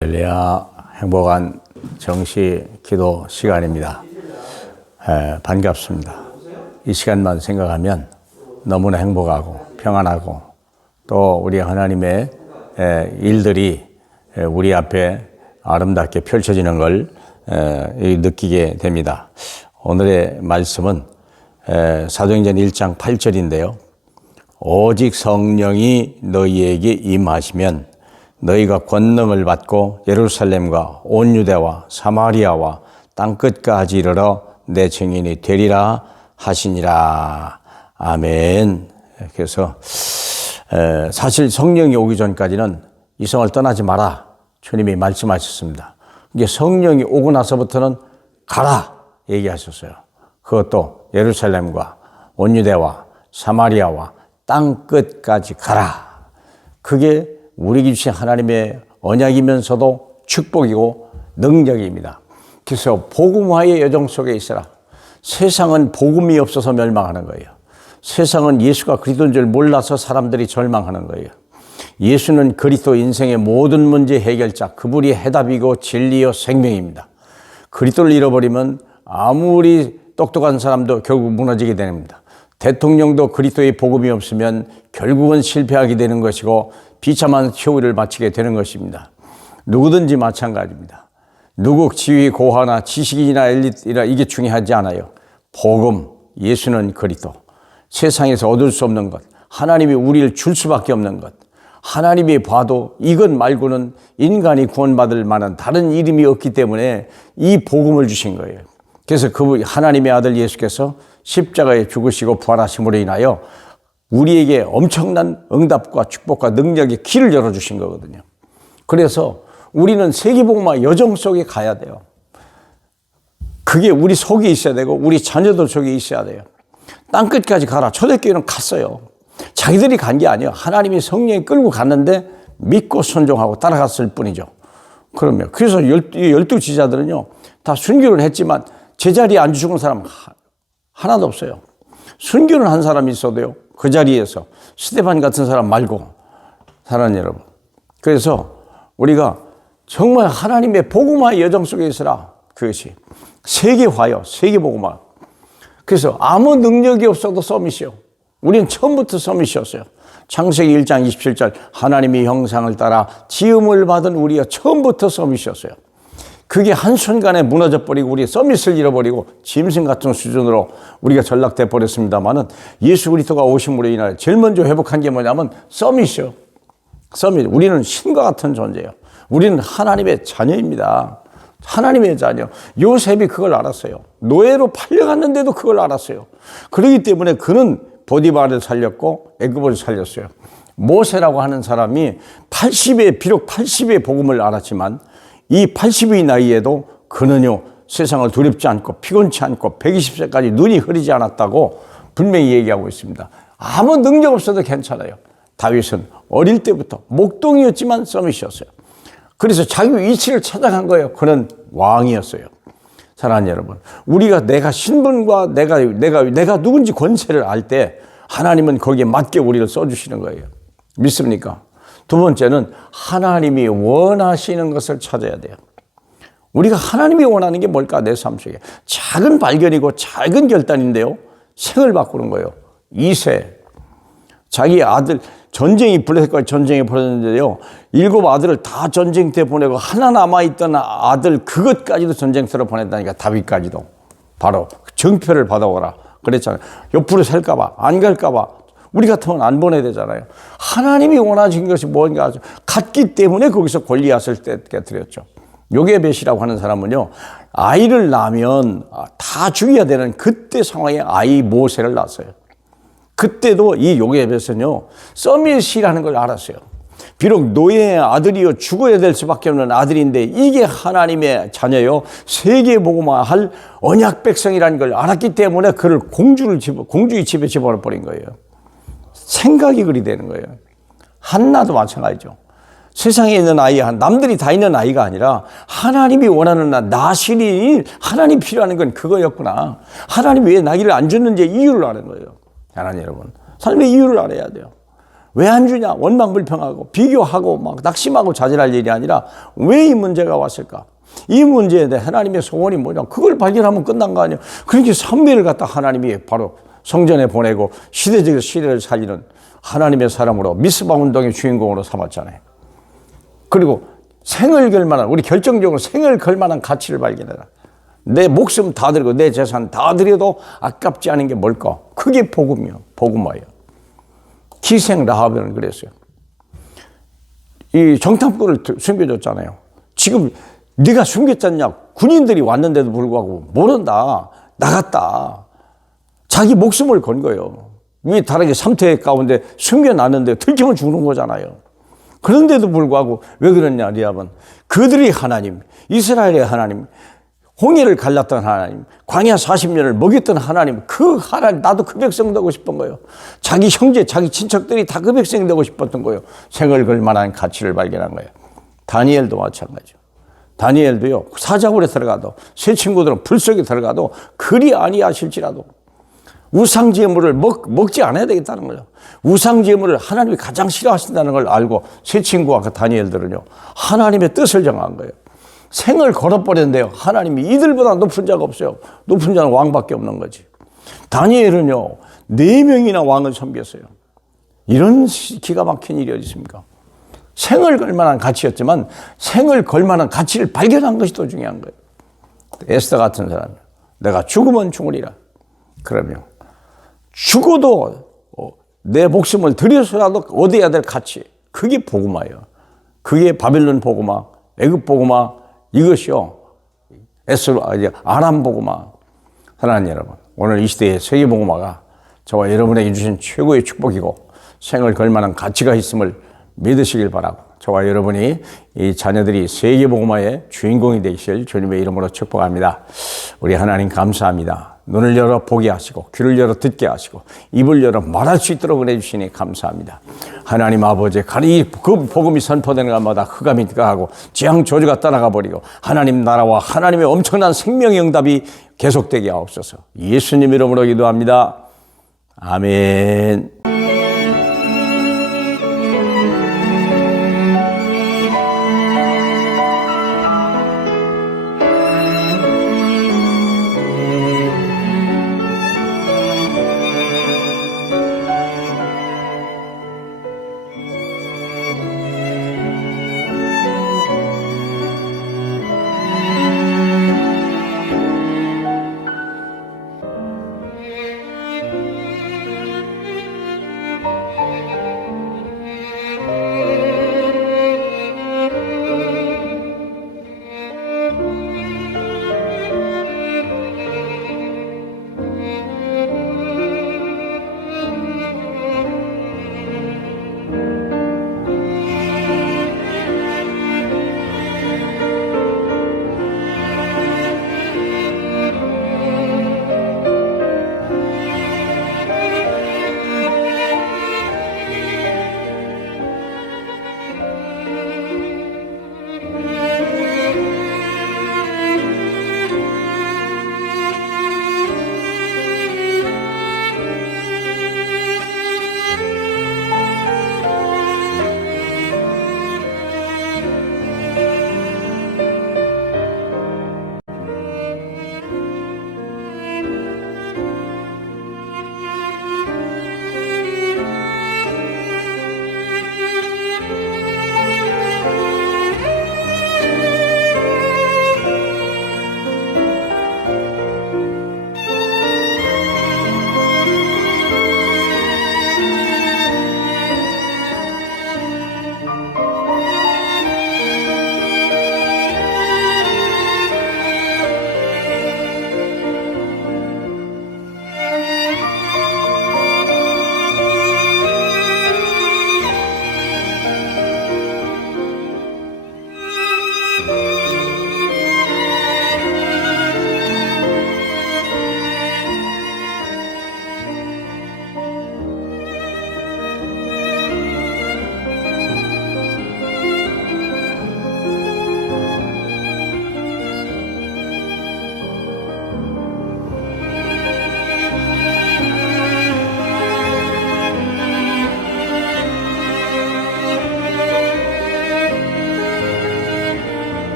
할렐루야, 행복한 정시 기도 시간입니다. 반갑습니다. 이 시간만 생각하면 너무나 행복하고 평안하고 또 우리 하나님의 일들이 우리 앞에 아름답게 펼쳐지는 걸 느끼게 됩니다. 오늘의 말씀은 사도행전 1장 8절인데요. 오직 성령이 너희에게 임하시면 너희가 권능을 받고 예루살렘과 온 유대와 사마리아와 땅끝까지 이르러 내 증인이 되리라 하시니라. 아멘. 그래서 사실 성령이 오기 전까지는 이 성을 떠나지 마라, 주님이 말씀하셨습니다. 이게 성령이 오고 나서부터는 가라 얘기하셨어요. 그것도 예루살렘과 온 유대와 사마리아와 땅끝까지 가라. 그게 우리에게 주신 하나님의 언약이면서도 축복이고 능력입니다. 그래서 복음화의 여정 속에 있어라. 세상은 복음이 없어서 멸망하는 거예요. 세상은 예수가 그리스도인 줄 몰라서 사람들이 절망하는 거예요. 예수는 그리스도 인생의 모든 문제 해결자, 그분이 해답이고 진리요 생명입니다. 그리스도를 잃어버리면 아무리 똑똑한 사람도 결국 무너지게 됩니다. 대통령도 그리스도의 복음이 없으면 결국은 실패하게 되는 것이고 비참한 효율을 마치게 되는 것입니다. 누구든지 마찬가지입니다. 누구 지위 고하나 지식이나 엘리트나 이게 중요하지 않아요. 복음, 예수는 그리스도. 세상에서 얻을 수 없는 것, 하나님이 우리를 줄 수밖에 없는 것, 하나님이 봐도 이것 말고는 인간이 구원받을 만한 다른 이름이 없기 때문에 이 복음을 주신 거예요. 그래서 그 하나님의 아들 예수께서 십자가에 죽으시고 부활하심으로 인하여 우리에게 엄청난 응답과 축복과 능력의 길을 열어주신 거거든요. 그래서 우리는 세계복음화 여정 속에 가야 돼요. 그게 우리 속에 있어야 되고 우리 자녀들 속에 있어야 돼요. 땅끝까지 가라. 초대교회는 갔어요. 자기들이 간 게 아니에요. 하나님이 성령이 끌고 갔는데 믿고 순종하고 따라갔을 뿐이죠. 그러면 그래서 12지자들은요 다 순교를 했지만 제자리에 앉아 죽은 사람 하나도 없어요. 순교를 한 사람이 있어도요 그 자리에서 스데반 같은 사람 말고, 사랑하는 여러분, 그래서 우리가 정말 하나님의 복음화의 여정 속에 있으라. 그것이 세계화요, 세계복음화. 그래서 아무 능력이 없어도 서밋이요. 우리는 처음부터 서밋이었어요. 창세기 1장 27절 하나님의 형상을 따라 지음을 받은 우리가 처음부터 서밋이었어요. 그게 한순간에 무너져 버리고 우리 서밋을 잃어버리고 짐승 같은 수준으로 우리가 전락돼 버렸습니다만은 예수 그리스도가 오심으로 인하여 제일 먼저 회복한 게 뭐냐면 서밋이요. 서밋. 우리는 신과 같은 존재예요. 우리는 하나님의 자녀입니다. 하나님의 자녀. 요셉이 그걸 알았어요. 노예로 팔려갔는데도 그걸 알았어요. 그렇기 때문에 그는 보디발을 살렸고 애굽을 살렸어요. 모세라고 하는 사람이 비록 80의 복음을 알았지만 이 80의 나이에도 그는요 세상을 두렵지 않고 피곤치 않고 120세까지 눈이 흐리지 않았다고 분명히 얘기하고 있습니다. 아무 능력 없어도 괜찮아요. 다윗은 어릴 때부터 목동이었지만 서밋이었어요. 그래서 자기 위치를 찾아간 거예요. 그는 왕이었어요. 사랑하는 여러분, 우리가 내가 신분과 내가 누군지 권세를 알 때 하나님은 거기에 맞게 우리를 써주시는 거예요. 믿습니까? 두 번째는 하나님이 원하시는 것을 찾아야 돼요. 우리가 하나님이 원하는 게 뭘까? 내 삶 속에 작은 발견이고 작은 결단인데요 생을 바꾸는 거예요. 2세 자기 아들 전쟁이 벌어졌는데요 7 아들을 다 전쟁터에 보내고 하나 남아있던 아들 그것까지도 전쟁터로 보냈다니까. 다윗까지도 바로 정표를 받아오라 그랬잖아요. 옆으로 살까봐 안 갈까봐 우리 같으면 안 보내야 되잖아요. 하나님이 원하신 것이 뭔가 같기 때문에 거기서 골리앗을 깨뜨렸죠. 요게벳이라고 하는 사람은요 아이를 낳으면 다 죽여야 되는 그때 상황에 아이 모세를 낳았어요. 그때도 이 요게벳은요 서밋이라는 걸 알았어요. 비록 노예의 아들이요 죽어야 될 수밖에 없는 아들인데 이게 하나님의 자녀요 세계복음화할 언약 백성이라는 걸 알았기 때문에 그를 공주의 집에 집어넣어버린 거예요. 생각이 그리 되는 거예요. 한나도 마찬가지죠. 세상에 있는 아이, 남들이 다 있는 아이가 아니라 하나님이 원하는 나신이 하나님 필요한 건 그거였구나. 하나님이 왜 나이를 안 줬는지 이유를 아는 거예요. 하나님 여러분, 삶의 이유를 알아야 돼요. 왜 안 주냐? 원망불평하고 비교하고 막 낙심하고 자질할 일이 아니라 왜 이 문제가 왔을까? 이 문제에 대해 하나님의 소원이 뭐냐? 그걸 발견하면 끝난 거 아니에요. 그러니까 선비를 갖다 하나님이 바로 성전에 보내고 시대적인 시대를 살리는 하나님의 사람으로 미스바 운동의 주인공으로 삼았잖아요. 그리고 생을 걸 만한, 우리 결정적으로 생을 걸 만한 가치를 발견해라. 내 목숨 다 드리고 내 재산 다 드려도 아깝지 않은 게 뭘까? 그게 복음이요. 복음화예요. 기생 라합은 그랬어요. 이 정탐꾼을 숨겨줬잖아요. 지금 네가 숨겼잖냐? 군인들이 왔는데도 불구하고 모른다. 나갔다. 자기 목숨을 건 거예요. 위 다르게 삼태 가운데 숨겨놨는데 들키면 죽는 거잖아요. 그런데도 불구하고 왜 그러냐? 리압은 그들이 하나님, 이스라엘의 하나님, 홍해를 갈랐던 하나님, 광야 40년을 먹였던 하나님, 그 하나님, 나도 그 백성 되고 싶은 거예요. 자기 형제, 자기 친척들이 다 그 백성 되고 싶었던 거예요. 생을 걸 만한 가치를 발견한 거예요. 다니엘도 마찬가지죠. 다니엘도요, 사자굴에 들어가도, 새 친구들은 불 속에 들어가도 그리 아니하실지라도 우상제물을 먹지 않아야 되겠다는 거예요. 우상제물을 하나님이 가장 싫어하신다는 걸 알고 새 친구와 그 다니엘들은요, 하나님의 뜻을 정한 거예요. 생을 걸어버렸는데요, 하나님이 이들보다 높은 자가 없어요. 높은 자는 왕밖에 없는 거지. 다니엘은요, 4명이나 왕을 섬겼어요. 이런 기가 막힌 일이 어디 있습니까? 생을 걸 만한 가치였지만 생을 걸 만한 가치를 발견한 것이 더 중요한 거예요. 에스더 같은 사람, 내가 죽으면 죽으리라. 그러면 죽어도 내 목숨을 들여서라도 얻어야 될 가치, 그게 복음화예요. 그게 바벨론 복음화, 애굽 복음화, 이것이요, 아람 복음화. 사랑하는 여러분, 오늘 이 시대의 세계 복음화가 저와 여러분에게 주신 최고의 축복이고 생을 걸 만한 가치가 있음을 믿으시길 바라고, 저와 여러분이 이 자녀들이 세계 복음화의 주인공이 되실 주님의 이름으로 축복합니다. 우리 하나님 감사합니다. 눈을 열어 보게 하시고 귀를 열어 듣게 하시고 입을 열어 말할 수 있도록 은혜 주시니 감사합니다. 하나님 아버지, 그 복음이 선포되는 것마다 흑암이 가고 재앙 저주가 따라가 버리고 하나님 나라와 하나님의 엄청난 생명의 응답이 계속되게 하옵소서. 예수님 이름으로 기도합니다. 아멘.